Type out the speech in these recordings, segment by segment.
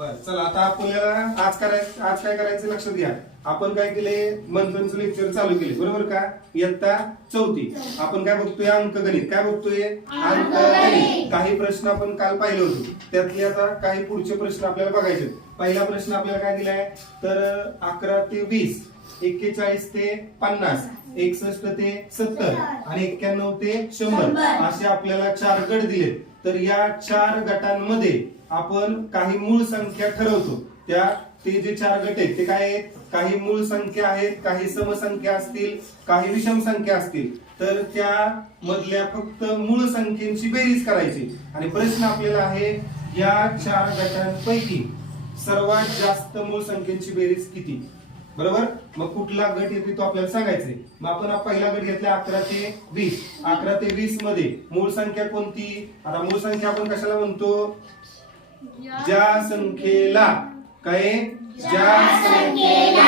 बर चला आता आपल्याला आज करायचं आज काय करायचं लक्षात घ्या. आपण काय केले? मंथनचं लेक्चर चालू केले. बरोबर का? इयत्ता चौथी. आपण काय बघतोय? अंकगणित. काय बघतोय? अंकगणित. काही प्रश्न आपण काल पाहिले होते. त्यातले आता काही पुढचे प्रश्न आपल्याला बघायचे. पहिला प्रश्न आपल्याला काय दिलाय? तर अकरा ते वीस. एक्केचाळीस ते पन्नास. एकसष्ट ते सत्तर. आणि एक्क्याण्णव ते शंभर. असे आपल्याला चार गट दिले तर या चार गटांमध्ये आपण काही मूळ संख्या ठरवतो. त्या ते जे चार गट आहेत ते काय आहेत? काही मूळ संख्या आहेत काही समसंख्या असतील काही विषम संख्या असतील. तर त्या मधल्या फक्त मूळ संख्येची बेरीज करायची. आणि प्रश्न आपल्याला आहे या चार गटांपैकी सर्वात जास्त मूळ संख्येची बेरीज किती? बरोबर? मग कुठला गट येते तो आपल्याला सांगायचंय. मग आपण पहिला गट घेतला अकरा ते वीस. अकरा ते वीसमध्ये मूळ संख्या कोणती? आता मूळ संख्या आपण कशाला म्हणतो? ज्या संख्येला काय? ज्या संख्येला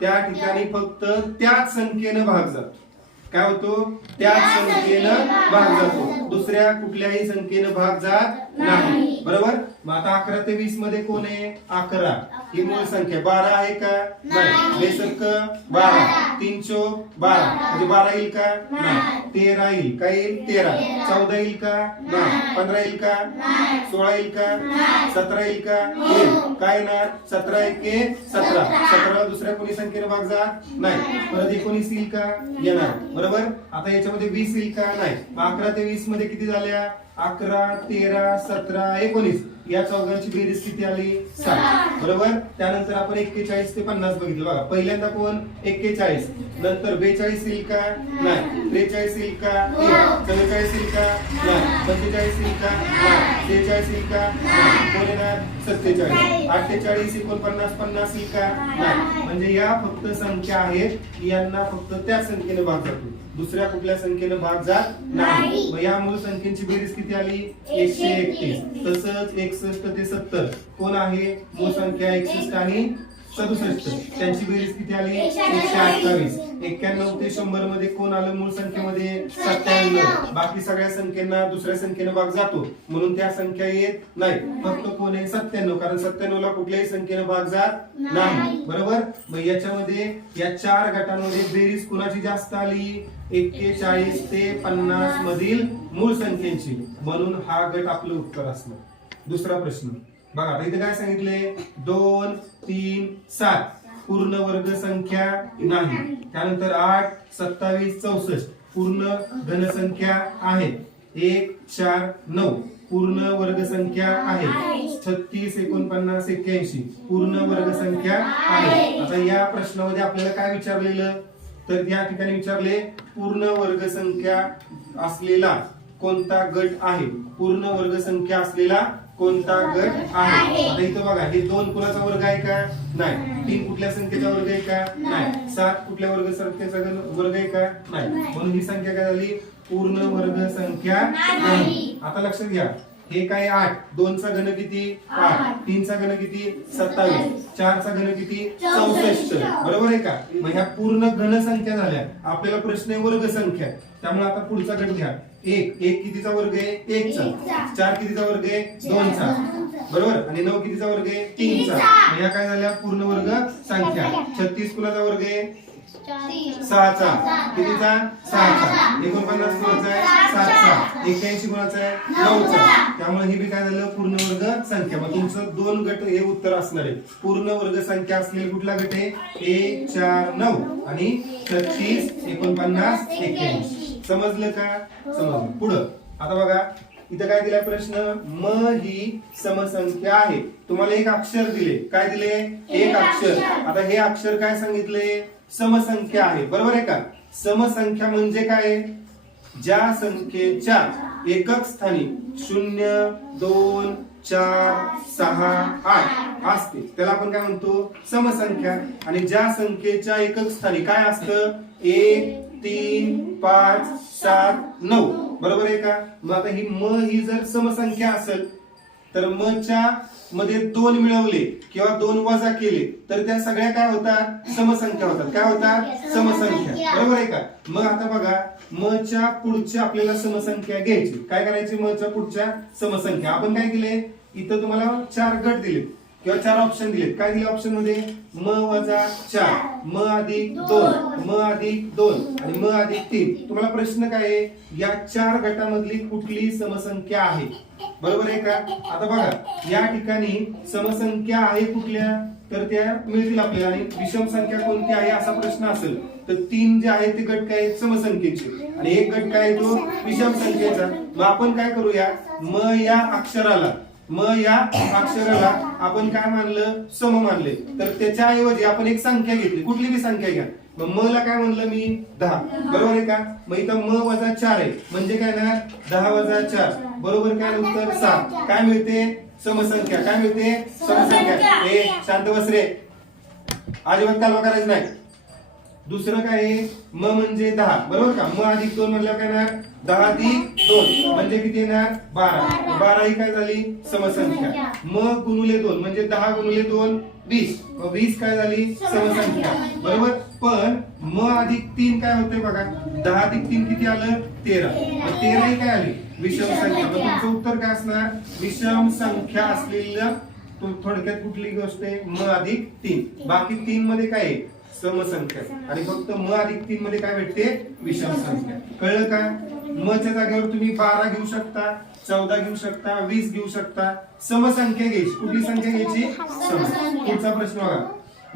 त्या ठिकाणी फक्त त्याच संख्येनं भाग जातो. काय होतो? त्याच संख्येनं भाग जातो. दुसऱ्या कुठल्याही संख्येनं भाग जात नाही. बरोबर? मग आता अकरा ते वीसमध्ये कोण आहे? अकरा. ही मूळ संख्या बारा आहे का? नाही. बेसक बारा. तीन चौक बारा. म्हणजे बारा येईल का? नाही. तेरा येईल. काय येईल? तेरा. चौदा येईल का? नाही. पंधरा येईल का? सोळा येईल का? सतरा येईल का? येईल काय येणार? सतरा एके सतरा. सतरा. दुसऱ्या कोणी संख्येने भाग जात नाही. परत एकोणीस येईल का? येणार. बरोबर? आता याच्यामध्ये वीस येईल का? नाही. अकरा ते वीसमध्ये किती झाल्या? अकरा तेरा सतरा एकोणीस. या चौघांची बेरीज किती आली सात बरोबर? त्यानंतर आपण एक्केचाळीस ते पन्नास बघितलं. बघा पहिल्यांदा कोण? एक्केचाळीस. नंतर बेचाळीस येईल का? नाही. त्रेचाळीस येईल का? चव्वेचाळीस येईल का? नाही. पंचेचाळीस येईल का? नाही सेहेचाळीस येईल का नाही. कोण येणार सत्तेचाळीस. अठ्ठेचाळीस एकोणपन्नास पन्नास येईल का नाही. म्हणजे या फक्त संख्या आहेत यांना फक्त त्या संख्येने भाग जातो. दुसऱ्या कुठल्या संख्येने भाग जात नाही. मग या मूळ संख्येची बेरीज किती आली? एकशे एकतीस. तसंच एकसष्ट ते सत्तर. कोण आहे? मूळ संख्या एकसष्ट आणि सदुसष्ट. त्यांची बेरीज किती आली? एकशे अठ्ठावीस. एक्क्याण्णव ते शंभरमध्ये कोण आलं? मूळ संख्येमध्ये सत्त्याण्णव. बाकी सगळ्या संख्येना दुसऱ्या संख्येने भाग जातो. म्हणून त्या संख्या येत नाही फक्त कोण आहे? सत्त्याण्णव. कारण सत्त्याण्णव ला कुठल्याही संख्येने भाग जात नाही. बरोबर? मग याच्यामध्ये या चार गटांमध्ये बेरीज कुणाची जास्त आली? एक्केचाळीस ते पन्नास मधील मूळ संख्येची. म्हणून हा गट आपलं उत्तर असणार. दुसरा प्रश्न. बघा इथे काय सांगितले दोन तीन सात. पूर्ण वर्ग संख्या नाही. त्यानंतर आठ सत्तावीस चौसष्ट. पूर्ण घनसंख्या आहे. एक चार नऊ. पूर्ण वर्ग संख्या आहे. छत्तीस एकोणपन्नास एक्क्याऐंशी. पूर्ण वर्ग संख्या आहे. आता या प्रश्नामध्ये आपल्याला काय विचारलेलं? तर या ठिकाणी विचारले पूर्ण वर्ग संख्या असलेला कोणता गट आहे? पूर्ण वर्ग संख्या असलेला कोणता गट आहे? आता इथं बघा हे दोन कुणाचा वर्ग आहे का? नाही. तीन कुठल्या संख्येचा वर्ग आहे का? नाही. सात कुठल्या वर्ग संख्येचा वर्ग आहे का? नाही. म्हणून ही संख्या काय झाली? पूर्ण वर्ग संख्या नाही. आता लक्षात घ्या. हे काय आठ? दोनचा घन किती? आठ. तीनचा घन किती? सत्तावीस. चारचा घन किती? चौसष्ट. बरोबर आहे का? मग ह्या पूर्ण घन संख्या झाल्या. आपल्याला प्रश्न आहे वर्ग संख्या. त्यामुळे आता पुढचा गट घ्या. एक एक कितीचा वर्ग आहे? एकचा. चार कितीचा वर्ग आहे? दोनचा. बरोबर? आणि नऊ कितीचा वर्ग आहे? तीनचा. ह्या काय झाल्या? पूर्ण वर्ग संख्या. छत्तीस कुणाचा वर्ग आहे? सहाचा. कितीचा? सहाचा. एकोणपन्नास कुणाचा आहे? सातचा. एक्क्याऐंशी कुणाचा आहे? नऊचा. त्यामुळे ही बी काय झालं? पूर्ण वर्ग संख्या. मग तुमचं दोन गट हे उत्तर असणार आहे. पूर्ण वर्ग संख्या असलेला कुठला गट आहे? एक चार नऊ. आणि छत्तीस एकोणपन्नास एक्क्याऐंशी समजलं का? समजलं. पुढं. आता बघा इथं काय दिलाय प्रश्न? म ही समसंख्या आहे. तुम्हाला एक अक्षर दिले. काय दिले? एक अक्षर. आता हे अक्षर काय सांगितले? समसंख्या आहे. बरोबर आहे का? समसंख्या म्हणजे काय? ज्या संख्येच्या एकक स्थानी शून्य दोन चार सहा आठ असते. त्याला आपण काय म्हणतो? समसंख्या. आणि ज्या संख्येच्या एकक स्थानी काय असतं? एक तीन पाच सात नऊ. बरोबर आहे का? मग आता ही म ही जर समसंख्या असेल तर म च्या मध्ये दोन मिळवले किंवा दोन वजा केले तर त्या सगळ्या काय होतात? समसंख्या होतात. काय होतात? समसंख्या. बरोबर आहे का? मग आता बघा म च्या पुढच्या आपल्याला समसंख्या घ्यायची. काय करायची? म च्या पुढच्या समसंख्या. आपण काय केले? इथं तुम्हाला चार गट दिले. किंवा चार ऑप्शन दिलेत. काय दिले ऑप्शनमध्ये म वजा चार. म अधिक दोन. म अधिक दोन. आणि म अधिक तीन. तुम्हाला प्रश्न काय आहे? या चार गटामधली कुठली समसंख्या आहे? बरोबर आहे का? आता बघा. या ठिकाणी समसंख्या आहे कुठल्या? तर त्या मिळतील आपल्याला. आणि विषम संख्या कोणती आहे? असा प्रश्न असेल. तर तीन जे आहेत ते गट काय आहेत समसंख्येचे. आणि एक गट काय आहे तो विषम संख्येचा. मग आपण काय करूया? म या अक्षराला. म या अक्षराला आपण काय मानलं? सम मानले. तर त्याच्या ऐवजी आपण एक संख्या घेतली. कुठली बी संख्या घ्या. मग म ला काय म्हणलं मी? दहा. बरोबर आहे का? मग इथं म वजा चार आहे. म्हणजे काय ना दहा वजा चार. बरोबर काय उत्तर? सात काय मिळते? समसंख्या. काय मिळते? समसंख्या. ए शांत बसरे अजिबात कालवा करायचं नाही. दुसरं काय आहे? म म्हणजे दहा. बरोबर का? म अधिक दोन म्हणल्यावर काय येणार? दहा अधिक दोन. म्हणजे किती येणार? बारा. बारा. ही काय झाली? समसंख्या. म गुणुले दोन. म्हणजे दहा गुणुले दोन वीस. वीस काय झाली? समसंख्या. बरोबर? पण म अधिक तीन काय होते बघा? दहा अधिक तीन किती आलं? तेरा. तेरा ही काय आली? विषम संख्या. तुमचं उत्तर काय असणार? विषम संख्या असलेलं तू थोडक्यात कुठली गोष्ट आहे? म अधिक तीन. बाकी तीन मध्ये काय आहे? समसंख्या. आणि फक्त म अधिक तीन मध्ये काय भेटते? विषम संख्या कळलं का? मच्या जागेवर तुम्ही बारा घेऊ शकता चौदा घेऊ शकता वीस घेऊ शकता. समसंख्या घ्यायची. कुठली संख्या घ्यायची? सम पुढचा प्रश्न बघा.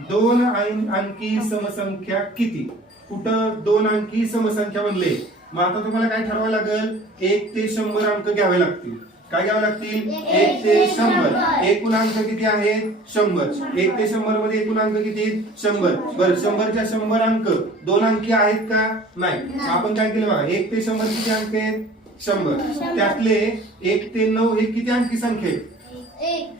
दोन अंकी समसंख्या किती? कुठं दोन अंकी समसंख्या बनले? मग आता तुम्हाला काय ठरवावं लागेल? एक ते शंभर अंक घ्यावे लागतील. काय घ्यावे लागतील? एक ते शंभर. एकूण अंक किती आहेत शंभर. एक ते शंभरमध्ये एकूण अंक किती? आहेत? शंभर. बरं शंभरच्या शंभर अंक दोन अंकी आहेत का? नाही. आपण काय केलं बघा एक ते शंभर किती अंक आहेत? शंभर. त्यातले एक ते नऊ हे किती अंकी संख्या आहेत?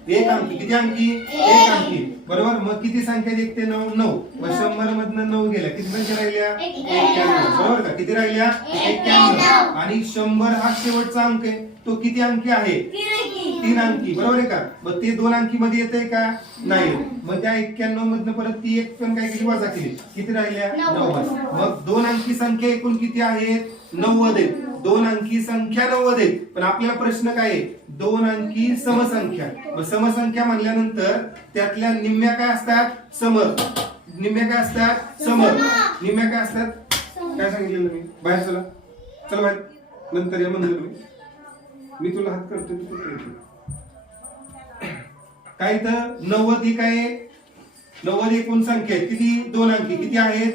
एक. अंकी. किती अंकी? एक. अंकी. बरोबर? मग किती संख्या एक ते नऊ? नऊ. मग शंभर मधनं नऊ गेल्या. किती संख्या राहिल्या? एक्क्याण्णव. बरोबर का? किती राहिल्या? एक्क्याण्णव. आणि शंभर हा शेवटचा अंक आहे. तो किती अंकी आहे? तीन अंकी. बरोबर आहे का? मग ते दोन अंकी मध्ये येते का? नाही. मग त्या एक्क्याण्णव मधनं परत ती एक पण काय केली वजा केली किती राहिल्या? नव्वद. मग दोन अंकी संख्या एकूण किती आहेत नव्वद आहेत. दोन अंकी संख्या नव्वद आहेत. पण आपल्याला प्रश्न काय आहे? दोन अंकी समसंख्या. मग समसंख्या म्हणल्यानंतर त्यातल्या निम्म्या काय असतात? समर निम्म्या काय असतात? समर निम्म्या काय असतात? काय सांगितलं मी बाहेर चला. चला बाहेर. नंतर या म्हणलं तुम्ही मी तुला हात करतो तू? काय तर नव्वद ही काय आहे? नव्वद एकूण संख्या आहेत. किती? दोन अंकी. किती आहेत?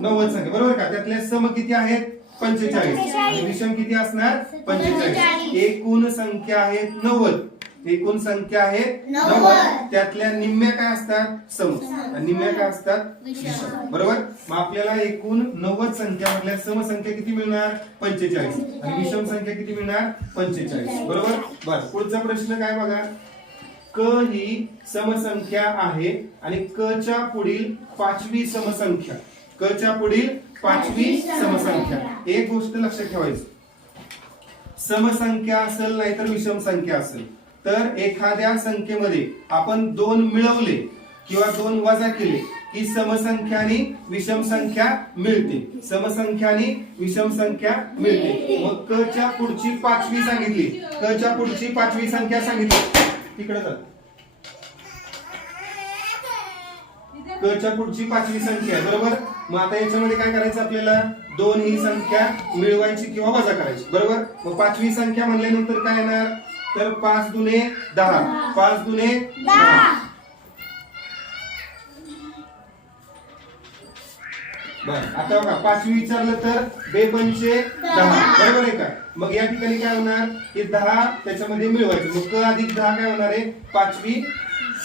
नव्वद संख्या. बरोबर का? त्यातल्या सम किती आहेत? पंचेचाळीस. विषम किती असणार? पंचेचाळीस. एकूण संख्या आहेत नव्वद. एकूण संख्या आहेत नव्वद. त्यातल्या निम्म्या काय असतात? सम. निम्म्या काय असतात? विषम. बरोबर? मग आपल्याला एकूण नव्वद संख्या मधल्या समसंख्या किती मिळणार? पंचेचाळीस. आणि विषम संख्या किती मिळणार? पंचेचाळीस. बरोबर? बर पुढचा प्रश्न काय बघा? क ही समसंख्या आहे आणि क च्या पुढील पाचवी समसंख्या क च्या पुढील पाचवी समसंख्या एक गोष्ट लक्षात ठेवायची. समसंख्या असेल नाहीतर विषम संख्या असेल. तर एखाद्या संख्येमध्ये आपण दोन मिळवले किंवा दोन वजा केले की समसंख्यानी विषम संख्या मिळते. समसंख्यानी विषम संख्या मिळते. मग क च्या पुढची पाचवी सांगितली. क च्या पुढची पाचवी संख्या सांगितली. तिकडे क च्या पुढची पाचवी संख्या बरोबर? मग आता याच्यामध्ये काय करायचं आपल्याला? दोन ही संख्या मिळवायची किंवा वजा करायची. बरोबर? मग पाचवी संख्या म्हणल्यानंतर काय येणार? तर पाच दुने दहा. पाच दुने दहा. बर आता बघा पाचवी विचारलं तर बे पंचे दहा. बरोबर आहे का? मग या ठिकाणी काय होणार? हे दहा त्याच्यामध्ये मिळवायचं. मग क अधिक दहा काय होणार आहे? पाचवी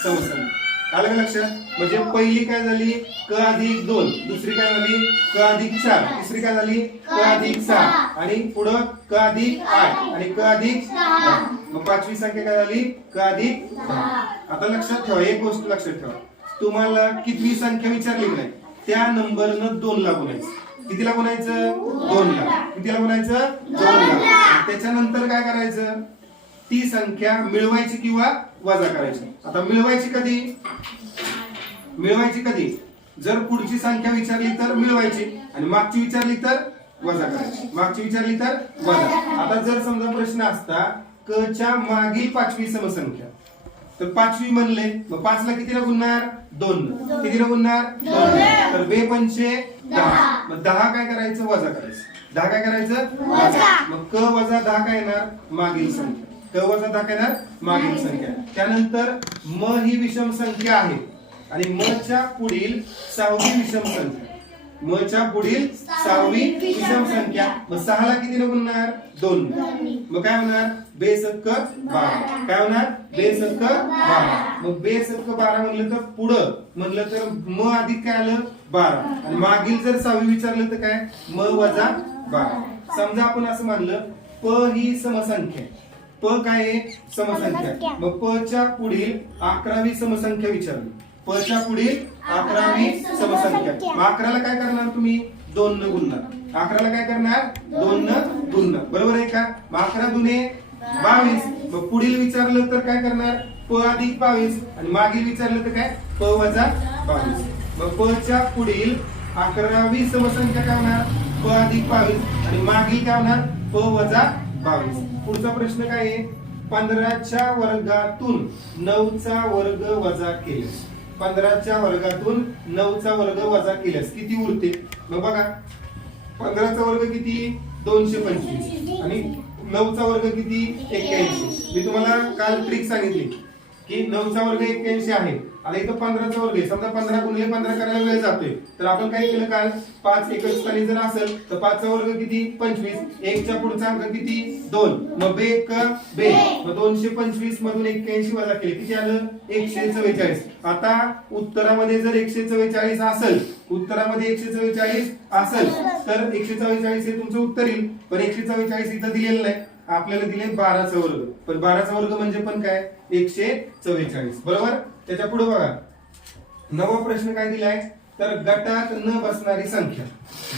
समसंख्या आलं का लक्षात? म्हणजे पहिली काय झाली? क अधिक दोन. दुसरी काय झाली? क अधिक चार. तिसरी काय झाली? क अधिक सहा. आणि पुढं क अधिक आठ. आणि क अधिक मग पाचवी संख्या काय झाली? क अधिक आता लक्षात ठेवा एक गोष्ट लक्षात ठेवा. तुम्हाला कितवी संख्या विचारली नाही? त्या नंबरनं दोन ला गुणायचं कितीला गुणायचं दोन ला कितीला गुणायचं दोन ला त्याच्यानंतर काय करायचं? ती संख्या मिळवायची किंवा वजा करायची? आता मिळवायची कधी? मिळवायची कधी? जर पुढची संख्या विचारली तर मिळवायची. आणि मागची विचारली तर वजा करायची. मागची विचारली तर वजा. आता जर समजा प्रश्न असता क च्या मागील पाचवी समसंख्या. तर पाचवी म्हणले. मग पाचला कितीला गुणणार? दोन. कितीला गुणणार? दोन. तर बे पंचे दहा. मग दहा काय करायचं? वजा करायचं. दहा काय करायचं? मग क वजा दहा काय येणार? मागील संख्या. क काय येणार? मागील संख्या. त्यानंतर म ही विषम संख्या आहे. आणि म च्या पुढील सहावी विषम संख्या. म च्या पुढील सहावी विषम संख्या. मग सहाला किती गुणणार? दोन. मग काय होणार? बेसक्क बारा. काय होणार? बेसक्क बारा. मग बेसक्क बारा म्हणलं तर पुढं. म्हणलं तर म अधिक काय आलं? बारा. आणि मागील जर सहावी विचारलं तर काय? म वजा बारा. समजा आपण असं मानलं प ही समसंख्या आहे. प काय आहे? समसंख्या. मग प च्या पुढील अकरावी समसंख्या विचारली प च्या पुढील अकरावी समसंख्या. मग अकराला काय करणार तुम्ही? दोन न गुणणार अकराला काय करणार? दोन न गुणणार बरोबर आहे का? मग अकरा दुने बावीस. मग पुढील विचारलं तर काय करणार? प अधिक बावीस. आणि मागील विचारलं तर काय? प वजा बावीस. मग प च्या पुढील अकरावी समसंख्या काय होणार? प अधिक बावीस. आणि मागील काय होणार? प वजा बावीस. पुढचा प्रश्न काय आहे? पंधराच्या वर्गातून नऊचा वर्ग वजा केल्यास. पंधराच्या वर्गातून नऊचा वर्ग वजा केल्यास किती उरते? मग बघा. पंधराचा वर्ग किती? दोनशे पंचवीस. आणि नऊचा वर्ग किती? एक्क्याऐंशी. मी तुम्हाला काल ट्रिक सांगितली की नऊचा वर्ग एक्क्याऐंशी आहे. आता इथं पंधराचा वर्ग आहे. समजा पंधरा गुणिले पंधरा करायला वेळ जातोय. तर आपण काय केलं काय पाच एकच स्थानी जर असेल तर पाचचा वर्ग किती? पंचवीस. एकच्या पुढचा अंक किती? दोन. मग बे क? बे. मग दोनशे पंचवीस मधून एक्क्याऐंशी वजा केले. किती आलं? एकशे चव्वेचाळीस. आता उत्तरामध्ये जर एकशे चव्वेचाळीस असेल उत्तरामध्ये एकशे चव्वेचाळीस असेल तर एकशे चव्वेचाळीस हे तुमचं उत्तर येईल. पण एकशे चव्वेचाळीस इथं दिलेलं नाही. आपल्याला दिले बाराचा वर्ग. पण बाराचा वर्ग म्हणजे पण काय? एकशे चव्वेचाळीस. बरोबर? त्याच्या पुढे बघा. नवा प्रश्न काय दिलाय? तर गटात न बसणारी संख्या.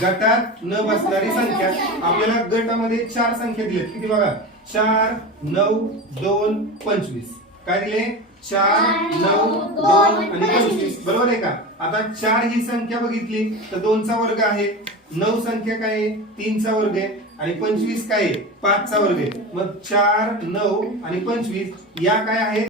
गटात न बसणारी संख्या. आपल्याला गटामध्ये चार संख्या दिल्या किती बघा? चार नऊ दोन पंचवीस. काय दिले? चार नऊ दोन आणि पंचवीस. बरोबर आहे का? आता चार ही संख्या बघितली तर दोनचा वर्ग आहे. नऊ संख्या काय आहे? तीनचा वर्ग आहे. आणि पंचवीस काय आहे? पाचचा वर्ग आहे. मग चार नऊ आणि पंचवीस या काय आहेत?